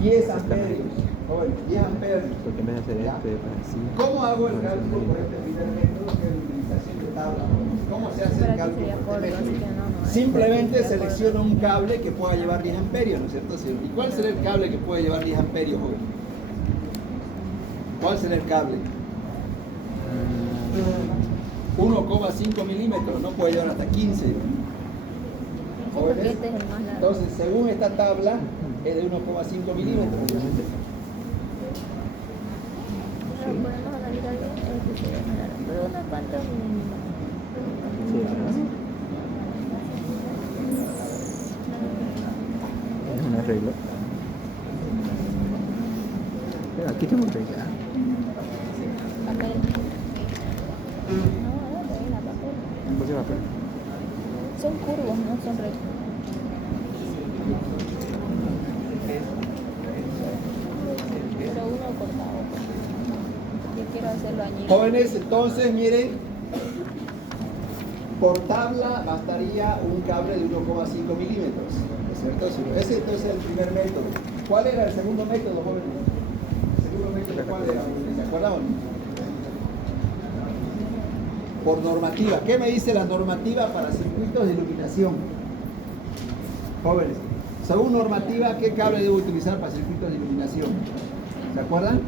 10 amperios. Joven, 10 amperios. ¿Cómo hago el cálculo por este primer método que es la utilización de tabla? ¿Cómo se hace el cálculo por este método? Simplemente selecciono un cable que pueda llevar 10 amperios, ¿no es cierto? ¿Y cuál será el cable que puede llevar 10 amperios, joven? ¿Cuál será el cable? 1,5 milímetros, no puede llevar hasta 15. ¿Jóvenes? Entonces, según esta tabla, es de 1,5 milímetros. Pero podemos analizar pero unos cuantos Es un arreglo. Pero aquí tengo que ya. papel. No, la papel. ¿Por qué papel? Son curvos, no son rectos. Pero uno cortado. Yo quiero hacerlo añil. Jóvenes, entonces miren, por tabla bastaría un cable de 1,5 milímetros, ¿no es cierto? Ese entonces es el primer método. ¿Cuál era el segundo método, jóvenes? ¿El segundo método cuál era? ¿Se acuerdan? Por normativa. ¿Qué me dice la normativa para circuitos de iluminación? Jóvenes, según normativa, ¿qué cable debo utilizar para circuitos de iluminación? ¿Se acuerdan?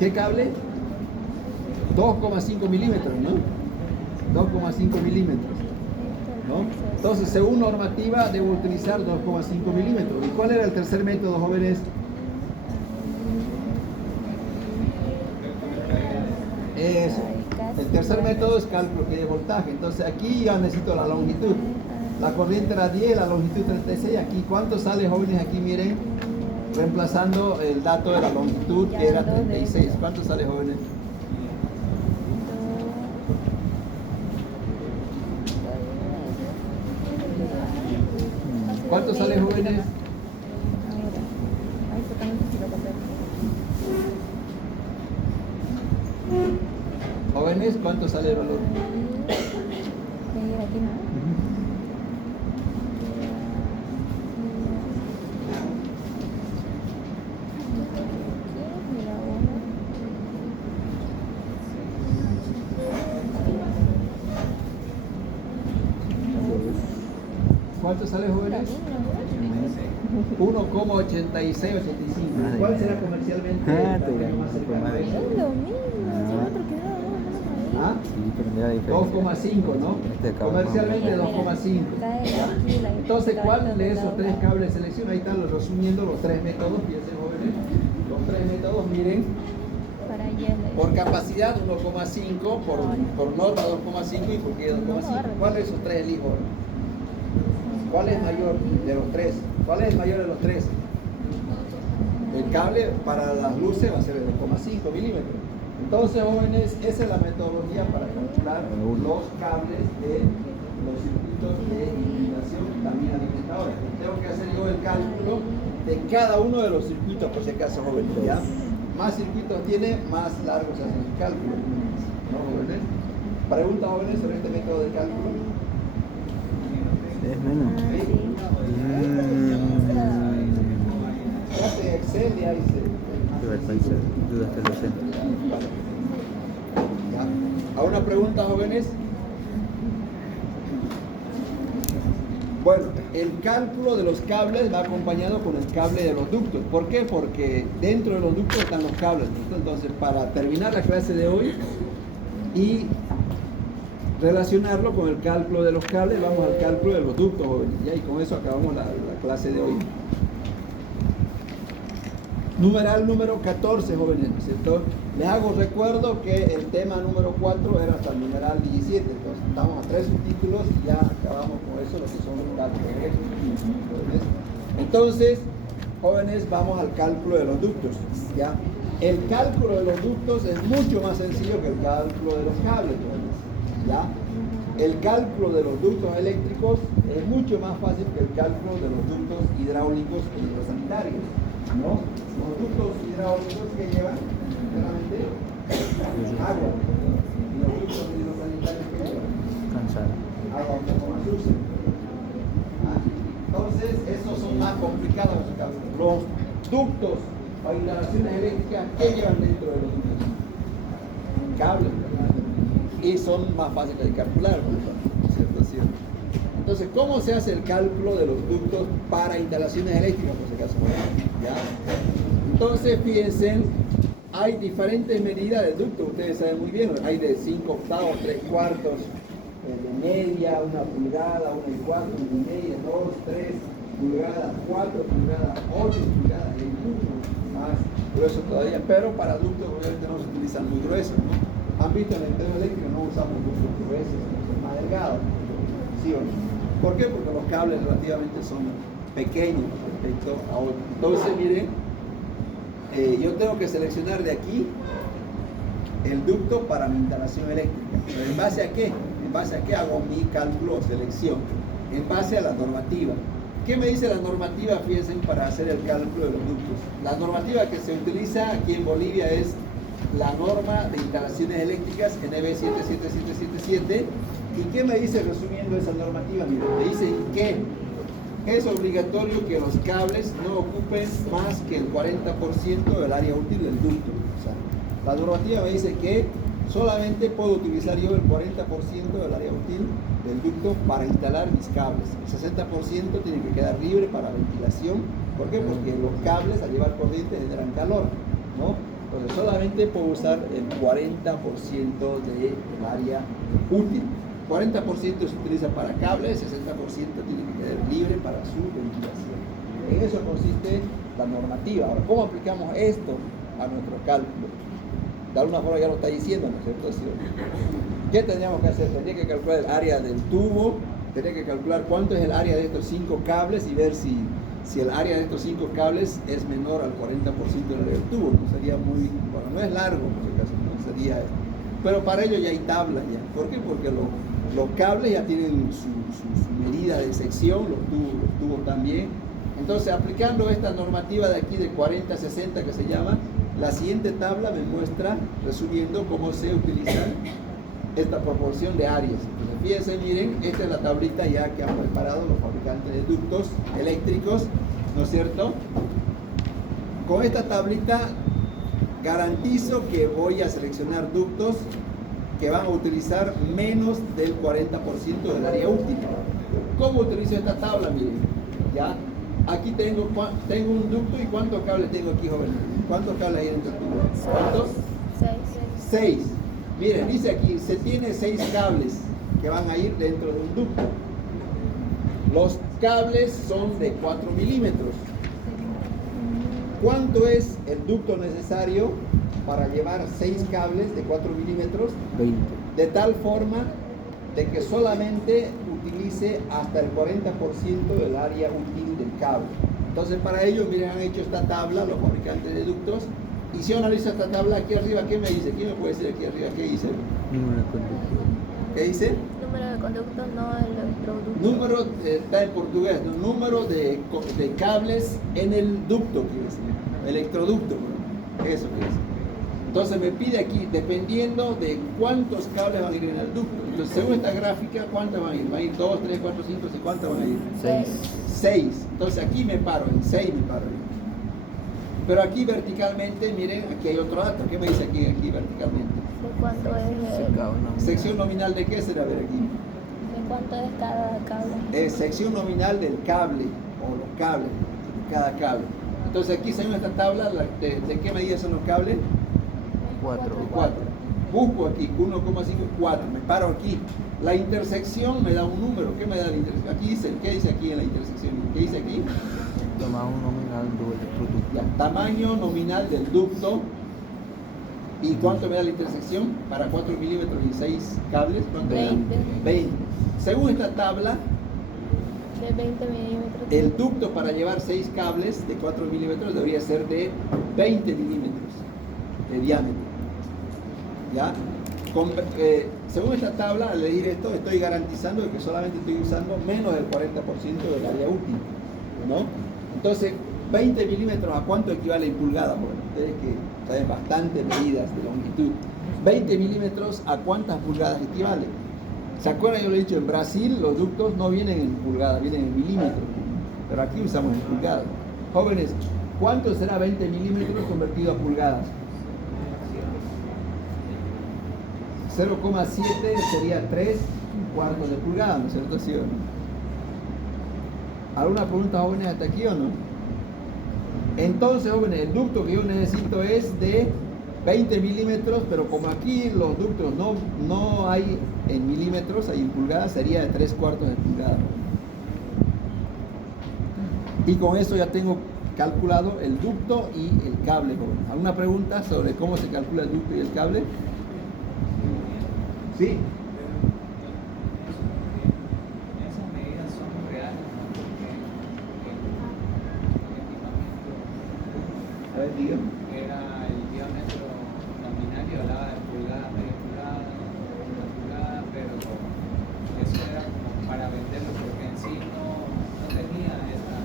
¿Qué cable? 2,5 milímetros, ¿no? 2,5 milímetros, ¿no? Entonces, según normativa, debo utilizar 2,5 milímetros. ¿Y cuál era el tercer método, jóvenes? Eso. El tercer método es cálculo de voltaje. Entonces, aquí ya necesito la longitud. La corriente era 10, la longitud 36. Aquí, ¿cuánto sale, jóvenes? Aquí, miren, reemplazando el dato de la longitud, que era 36. ¿Cuánto sale, jóvenes? ¿Cuánto sale, jóvenes? Jóvenes, ¿cuánto sale el valor? Aquí, ¿no? ¿Cuánto sale, jóvenes? 1,8685. Madre ¿Cuál mía. será comercialmente Ah, el te tamaño gané, más cercano a madre. Es eso? lo mismo, ese otro que no, ¿Ah? Sí, pero mira la diferencia. 2,5, ¿no? Este de acá Comercialmente Mira, 2,5. cae aquí la- Entonces, ¿cuál de la- esos tres cables selecciona? Ahí están resumiendo los tres métodos, fíjense, jóvenes. Los tres métodos, miren, Para hielo. por capacidad 1,5, por nota 2,5 y por guía 2,5. ¿Cuál de esos tres elijo? ¿Cuál es mayor de los tres? ¿Cuál es el mayor de los tres? El cable para las luces va a ser de 2,5 milímetros. Entonces, jóvenes, esa es la metodología para calcular los cables de los circuitos de iluminación, también alimentadores. Tengo que hacer yo el cálculo de cada uno de los circuitos, por si acaso, jóvenes, ¿ya? Más circuitos tiene, más largo se hace el cálculo. ¿No, jóvenes? ¿Pregunta, jóvenes, sobre este método de cálculo? Es menos. Ah, sí. Se hace Excel y ahí se... Dudas que lo sé. Vale. ¿Ya? ¿A una pregunta, jóvenes? Bueno, el cálculo de los cables va acompañado con el cable de los ductos. ¿Por qué? Porque dentro de los ductos están los cables, ¿no? Entonces, para terminar la clase de hoy y relacionarlo con el cálculo de los cables, vamos al cálculo de los ductos, jóvenes. ¿Ya? Y con eso acabamos la clase de hoy. Numeral número 14, jóvenes, ¿no es cierto? Les hago recuerdo que el tema número 4 era hasta el numeral 17, entonces estamos a 3 subtítulos y ya acabamos con eso, lo que son los cálculos. ¿Jóvenes? Entonces, jóvenes, vamos al cálculo de los ductos, ¿ya? El cálculo de los ductos es mucho más sencillo que el cálculo de los cables, jóvenes, ¿ya? El cálculo de los ductos eléctricos es mucho más fácil que el cálculo de los ductos hidráulicos y los sanitarios, ¿no? Los ductos hidráulicos que llevan claramente agua y los ductos hidrosanitarios que llevan Cansado. agua un poco más dulce. Entonces, esos son más complicados los cálculos. Los ductos para instalaciones eléctricas, ¿qué llevan dentro de los ductos? Cables, ¿verdad? Y son más fáciles de calcular, ¿cierto? ¿Cierto? Entonces, ¿cómo se hace el cálculo de los ductos para instalaciones eléctricas, por si acaso? ¿Ya? Entonces, fíjense, hay diferentes medidas de ducto, ustedes saben muy bien, hay de 5 octavos, 3 cuartos, de media, 1 pulgada, 1 1/4, 1 media, 2, 3 pulgadas, 4 pulgadas, 8 pulgadas, y mucho más grueso todavía, pero para ductos obviamente no se utilizan muy gruesos, ¿no? Han visto en el tema eléctrico no usamos ductos gruesos, son más delgados, ¿sí o no? ¿Por qué? Porque los cables relativamente son pequeños respecto a otros. Entonces, miren, yo tengo que seleccionar de aquí el ducto para mi instalación eléctrica. ¿Pero en base a qué? En base a qué hago mi cálculo o selección. En base a la normativa. ¿Qué me dice la normativa, fíjense, para hacer el cálculo de los ductos? La normativa que se utiliza aquí en Bolivia es la norma de instalaciones eléctricas NB 77777. ¿Y qué me dice resumiendo esa normativa? Miren, me dice que es obligatorio que los cables no ocupen más que el 40% del área útil del ducto. O sea, la normativa me dice que solamente puedo utilizar yo el 40% del área útil del ducto para instalar mis cables. El 60% tiene que quedar libre para ventilación. ¿Por qué? Porque los cables al llevar corriente generan calor, ¿no? Entonces solamente puedo usar el 40% del área útil. 40% se utiliza para cables, 60% tiene que quedar libre para su ventilación. En eso consiste la normativa. Ahora, ¿cómo aplicamos esto a nuestro cálculo? De alguna forma ya lo está diciendo, ¿no es cierto? ¿Sí? ¿Qué tendríamos que hacer? Tendría que calcular el área del tubo, tendría que calcular cuánto es el área de estos 5 cables y ver si el área de estos 5 cables es menor al 40% del área del tubo. No sería muy, bueno, no es largo, por si acaso, no sería, pero para ello ya hay tablas ya. ¿Por qué? Porque los cables ya tienen su medida de sección, los tubos también. Entonces, aplicando esta normativa de aquí de 40-60 que se llama, la siguiente tabla me muestra, resumiendo, cómo se utiliza esta proporción de áreas. Entonces, fíjense, miren, esta es la tablita ya que han preparado los fabricantes de ductos eléctricos, ¿no es cierto? Con esta tablita garantizo que voy a seleccionar ductos que van a utilizar menos del 40% del área útil. ¿cómo utilizo esta tabla? Miren, ya. Aquí tengo un ducto y ¿cuántos cables tengo aquí, jóvenes? ¿Cuántos cables hay dentro del tubo? ¿Cuántos? 6. Miren, dice aquí, se tiene 6 cables que van a ir dentro de un ducto. Los cables son de 4 milímetros. ¿Cuánto es el ducto necesario para llevar 6 cables de 4 milímetros? 20. De tal forma de que solamente utilice hasta el 40% del área útil del cable. Entonces, para ello, miren, han hecho esta tabla, los fabricantes de ductos. Y si uno analiza esta tabla aquí arriba, ¿qué me dice? ¿Quién me puede decir aquí arriba qué dice? Número de conducto. ¿Qué dice? Número de conductos, no electroducto. Número, está en portugués, ¿no? Número de cables en el ducto, quiere decir. Electroducto, ¿no? Eso quiere decir. Entonces me pide aquí, dependiendo de cuántos cables van a ir en el ducto. Entonces, según esta gráfica, ¿cuántos van a ir? ¿Van a ir 2, 3, 4, 5, 6? ¿Cuántos van a ir? 6. Entonces aquí me paro, en 6 me paro. Pero aquí verticalmente, miren, aquí hay otro dato. ¿Qué me dice aquí verticalmente? ¿De cuánto es Sección nominal de qué será, a ver aquí. ¿De cuánto es cada cable? Sección nominal del cable, o los cables, cada cable. Entonces aquí según esta tabla, ¿de qué medida son los cables? 4. 4. Busco aquí 1,5, 4. Me paro aquí. La intersección me da un número. ¿Qué me da la intersección? Aquí dice, ¿qué dice aquí en la intersección? ¿Qué dice aquí? Toma un nominal de electroducto. Ya, tamaño nominal del ducto. ¿Y cuánto me da la intersección? Para 4 milímetros y 6 cables. ¿Cuánto me da? 20. Según esta tabla, de 20 milímetros. el ducto para llevar 6 cables de 4 milímetros debería ser de 20 milímetros de diámetro. ¿Ya? Según esta tabla, al leer esto, estoy garantizando que solamente estoy usando menos del 40% del área útil, ¿no? Entonces, 20 milímetros, ¿a cuánto equivale en pulgadas? Bueno, ustedes que saben bastantes medidas de longitud. 20 milímetros, ¿a cuántas pulgadas equivale? ¿Se acuerdan? Yo lo he dicho, en Brasil los ductos no vienen en pulgadas, vienen en milímetros. Pero aquí usamos en pulgadas. Jóvenes, ¿cuánto será 20 milímetros convertido a pulgadas? 0,7 sería 3 cuartos de pulgada, ¿no es cierto? ¿Sí o no? ¿Alguna pregunta, jóvenes, hasta aquí o no? Entonces, jóvenes, el ducto que yo necesito es de 20 milímetros, pero como aquí los ductos no hay en milímetros, hay en pulgadas, sería de 3 cuartos de pulgada. Y con eso ya tengo calculado el ducto y el cable, jóvenes. ¿Alguna pregunta sobre cómo se calcula el ducto y el cable? Sí. Esas medidas son reales, ¿no? Porque el equipamiento A ver, dígame. era el diámetro nominal y hablaba de pulgada, media pulgada, una pulgada, pero eso era como para venderlo porque en sí no tenía esa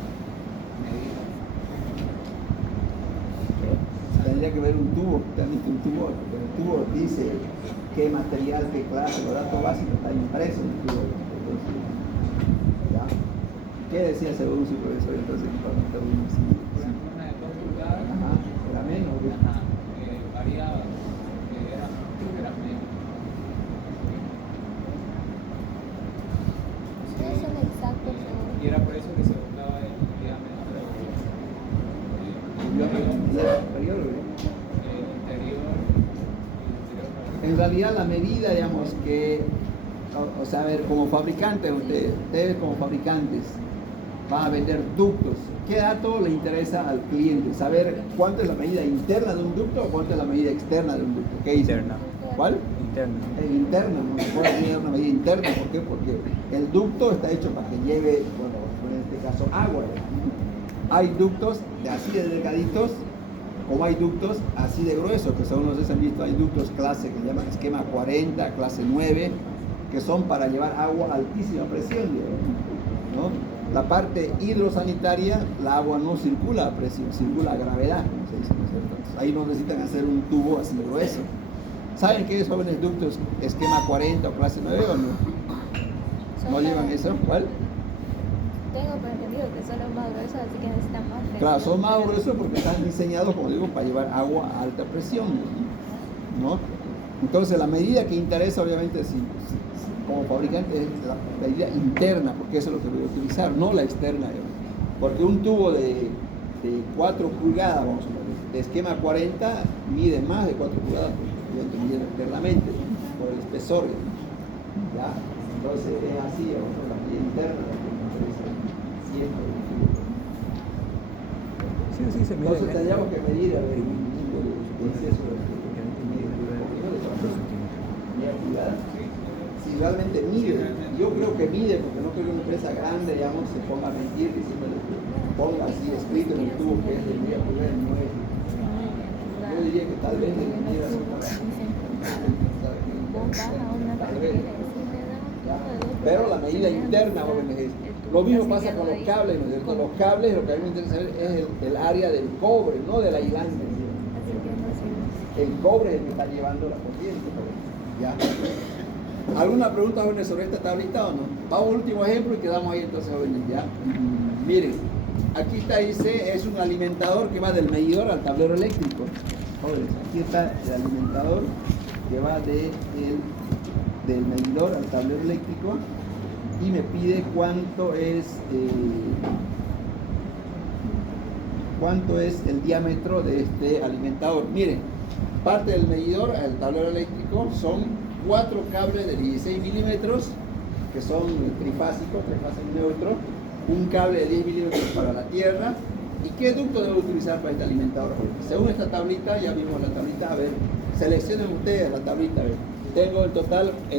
medida. Tendría que ver un tubo, ¿han visto un tubo? El tubo dice qué material, qué clase, los datos básicos están impresos en el tubo. Entonces, ¿ya? ¿Qué decía según su profesor entonces equipamiento? Por ejemplo, una de 2 pulgadas, Ajá, era menos. ajá, variaba, era menos. Ustedes son exactos, seguro. Y era por eso que se buscaba el diámetro Superior, ¿no? interior. En realidad la medida, digamos, que, o sea, a ver, como fabricantes, ustedes como fabricantes van a vender ductos. ¿Qué dato le interesa al cliente? Saber cuánto es la medida interna de un ducto o cuánto es la medida externa de un ducto. ¿Qué dice? Interna. ¿Cuál? Interna. Interna, no se puede tener una medida interna. ¿Por qué? Porque el ducto está hecho para que lleve, bueno, en este caso, agua. Hay ductos de así de delgaditos, como hay ductos así de gruesos, que según ustedes han visto, hay ductos clase que llaman esquema 40, clase 9, que son para llevar agua a altísima presión, ¿no? La parte hidrosanitaria, la agua no circula a presión, circula a gravedad, como se dice, ¿no es cierto? Entonces, ahí no necesitan hacer un tubo así grueso. ¿Saben qué es, jóvenes, ductos esquema 40 o clase 9 o no? ¿No llevan eso? ¿Cuál? Tengo entendido que son los más gruesos, así que necesitan más presión. Claro, son más gruesos porque están diseñados, como digo, para llevar agua a alta presión, ¿no? Entonces la medida que interesa obviamente como fabricante es la medida interna, porque eso es lo que voy a utilizar, no la externa. Porque un tubo de 4 pulgadas, vamos a ver, de esquema 40 mide más de 4 pulgadas, porque mide internamente por el espesor. ¿Ya? Entonces es así, la medida interna la que interesa siempre. Sí, se mide. Entonces tendríamos que medir a ver el exceso de si realmente mide, yo creo que mide, porque no creo que una empresa grande, digamos, se ponga a mentir, que siempre ponga así escrito en el tubo que es de media pulgada y no es. Yo diría que tal vez le midiera pero la medida interna, jóvenes, es. Lo mismo pasa con los cables, ¿no es cierto? Los cables, lo que a mí me interesa saber es el área del cobre, no del aislante. El cobre es el que está llevando la corriente. ¿Ya? ¿Alguna pregunta, jóvenes, sobre esta tablita o no? Vamos al último ejemplo y quedamos ahí entonces, jóvenes. ¿Ya? Miren, aquí está, dice, es un alimentador que va del medidor al tablero eléctrico. Jóvenes, aquí está el alimentador que va del medidor al tablero eléctrico y me pide cuánto es el diámetro de este alimentador. Miren, parte del medidor al tablero eléctrico son 4 cables de 16 milímetros que son trifásicos, trifásico neutro, un cable de 10 milímetros para la tierra. ¿Y qué ducto debo utilizar para este alimentador? Según esta tablita, ya vimos la tablita, a ver, seleccionen ustedes la tablita, a ver. Tengo en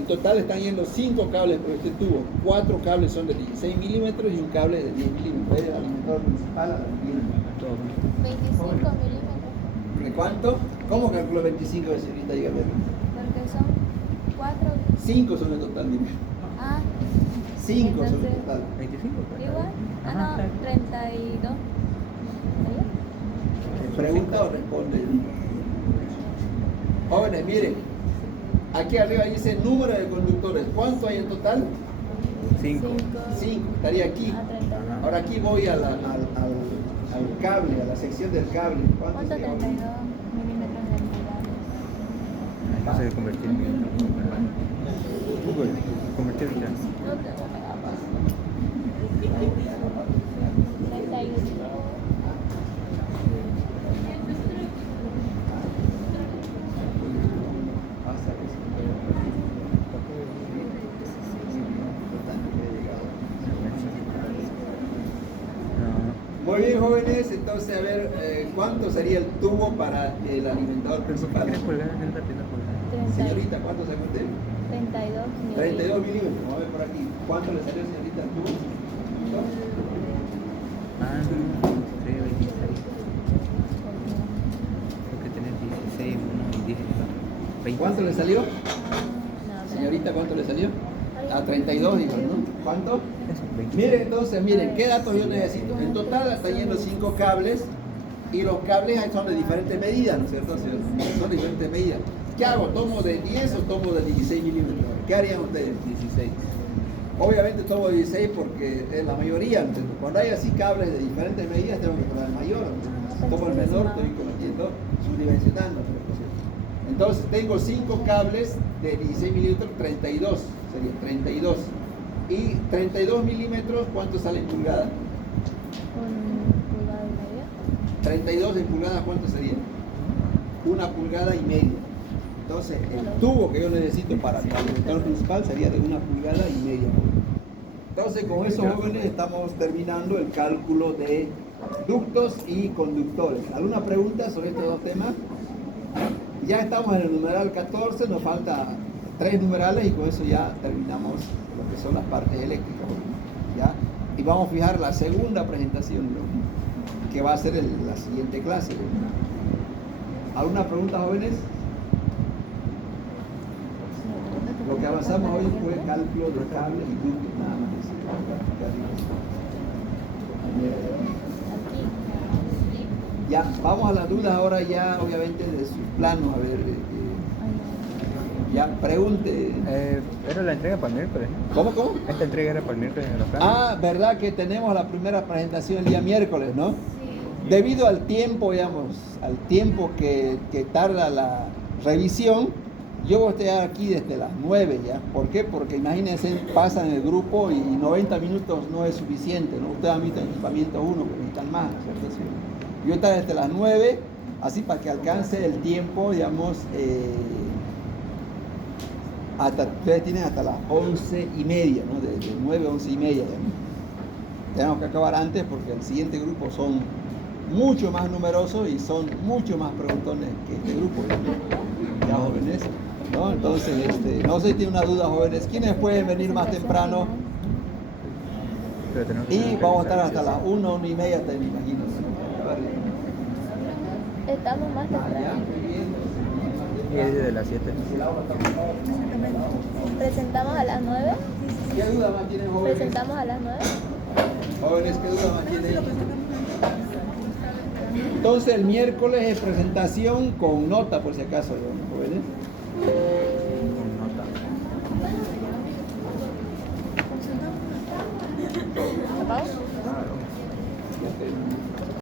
total están yendo 5 cables por este tubo, 4 cables son de 16 milímetros y un cable de 10 milímetros. El alimentador principal a la 25 milímetros. ¿De cuánto? ¿Cómo calculo 25 de señorita? Dígame. Porque son 4. 5 son en total, dime. Ah. 5 son en entonces, total. 25. Igual. Ah, no, 32. ¿Pregunta o responde? Jóvenes, miren. Aquí arriba dice número de conductores. ¿Cuánto hay en total? 5. 5. Estaría aquí. Ahora aquí voy al cable, a la sección del cable. ¿Cuánto? 32 milímetros de altura. Entonces convertir en Google, convertir ya. No te voy a pagar. 31. Muy bien, jóvenes, entonces a ver, ¿cuánto sería el tubo para el alimentador principal? Señorita, ¿cuánto sacó usted? 32 milímetros. 32 milímetros, vamos a ver por aquí. ¿Cuánto le salió, señorita, el tubo? Ah, no, 26. Creo que tenés 16, 1 y 10. 20. ¿Cuánto le salió? No, Señorita, ¿cuánto le salió? A 32, digo, ¿no? ¿Cuánto? Eso, 20. Miren, entonces, miren, ¿qué datos yo necesito? En total están yendo 5 cables y los cables son de diferentes medidas, ¿no es cierto? Son de diferentes medidas. ¿Qué hago? ¿Tomo de 10 o tomo de 16 milímetros? ¿Qué harían ustedes? 16. Obviamente tomo 16 porque es la mayoría, ¿no? Cuando hay así cables de diferentes medidas tengo que tomar el mayor, ¿no? Tomo el menor, estoy cometiendo, subdimensionando. Entonces tengo 5 cables de 16 milímetros, 32, sería 32. Y 32 milímetros, ¿cuánto sale en pulgada? ¿Un pulgada y media? 32 en pulgadas, ¿cuánto sería? 1,5 pulgadas. Entonces, el tubo que yo necesito para el alimentador principal sería de 1,5 pulgadas. Entonces, con eso, jóvenes, estamos terminando el cálculo de ductos y conductores. ¿Alguna pregunta sobre estos dos temas? Ya estamos en el numeral 14, nos falta 3 numerales y con eso ya terminamos lo que son las partes eléctricas. ¿Ya? Y vamos a fijar la segunda presentación, ¿no? Que va a ser la siguiente clase. ¿Alguna pregunta, jóvenes? Lo que avanzamos hoy fue cálculo de cables y ductos, nada más. Ya, vamos a las dudas ahora ya, obviamente, de sus planos. A ver, ya, pregunte. Era la entrega para el miércoles. ¿Cómo? Esta entrega era para el miércoles en los planes. Ah, verdad que tenemos la primera presentación el día miércoles, ¿no? Sí. Debido al tiempo, digamos, al tiempo que tarda la revisión, Yo voy a estar aquí desde las 9 ya. ¿Por qué? Porque imagínense, pasan el grupo y 90 minutos no es suficiente, ¿no? Ustedes han visto en equipamiento 1, que necesitan más, ¿no? Entonces, yo voy a estar desde las 9, así para que alcance el tiempo, digamos, ustedes tienen hasta las 11:30, ¿no? De 9 a 11:30, digamos. Tenemos que acabar antes porque el siguiente grupo son mucho más numerosos y son mucho más preguntones que este grupo, ya jóvenes, ¿no? Entonces, no sé si tienen una duda, jóvenes, ¿quiénes pueden venir más temprano? Y vamos a estar hasta las 1:30, me imagino, ¿no? Estamos más temprano. Y es desde las 7. Presentamos a las 9. ¿Qué duda más tienen, jóvenes? Presentamos a las 9. Jóvenes, ¿qué duda más tienen? Entonces el miércoles es presentación con nota, por si acaso, ¿no, jóvenes? Con nota. ¿Apago? Claro.